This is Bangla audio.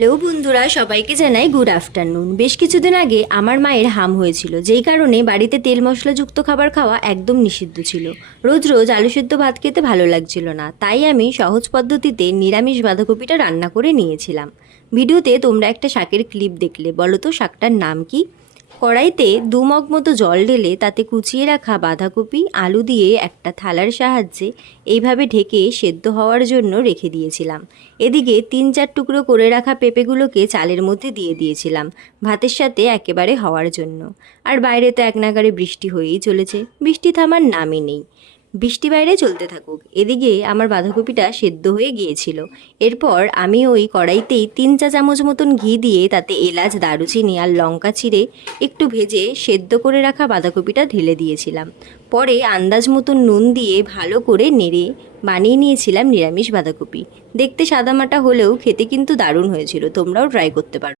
হ্যালো বন্ধুরা, সবাইকে জানাই গুড আফটারনুন। বেশ কিছুদিন আগে আমার মায়ের হাম হয়েছিল, যেই কারণে বাড়িতে তেল মশলাযুক্ত খাবার খাওয়া একদম নিষিদ্ধ ছিল। রোজ রোজ আলু সেদ্ধ ভাত খেতে ভালো লাগছিল না, তাই আমি সহজ পদ্ধতিতে নিরামিষ বাঁধাকপিটা রান্না করে নিয়েছিলাম। ভিডিওতে তোমরা একটা শাকের ক্লিপ দেখলে, বলো তো শাকটার নাম কি? কড়াইতে 2 মগ মতো জল ঢেলে তাতে কুচিয়ে রাখা বাঁধাকপি আলু দিয়ে একটা থালার সাহায্যে এইভাবে ঢেকে সেদ্ধ হওয়ার জন্য রেখে দিয়েছিলাম। এদিকে 3-4 টুকরো করে রাখা পেঁপেগুলোকে চালের মধ্যে দিয়ে দিয়েছিলাম ভাতের সাথে একেবারে হওয়ার জন্য। আর বাইরে তো এক নাগাড়ে বৃষ্টি হয়েই চলেছে, বৃষ্টি থামার নামই নেই। বৃষ্টি বাইরে চলতে থাকুক, এদিকে আমার বাঁধাকপিটা সেদ্ধ হয়ে গিয়েছিল। এরপর আমি ওই কড়াইতেই 3 চা চামচ মতন ঘি দিয়ে তাতে এলাচ, দারুচিনি আর লঙ্কা চিড়ে একটু ভেজে সেদ্ধ করে রাখা বাঁধাকপিটা ঢেলে দিয়েছিলাম। পরে আন্দাজ মতন নুন দিয়ে ভালো করে নেড়ে বানিয়ে নিয়েছিলাম নিরামিষ বাঁধাকপি। দেখতে সাদামাটা হলেও খেতে কিন্তু দারুণ হয়েছিল, তোমরাও ট্রাই করতে পারো।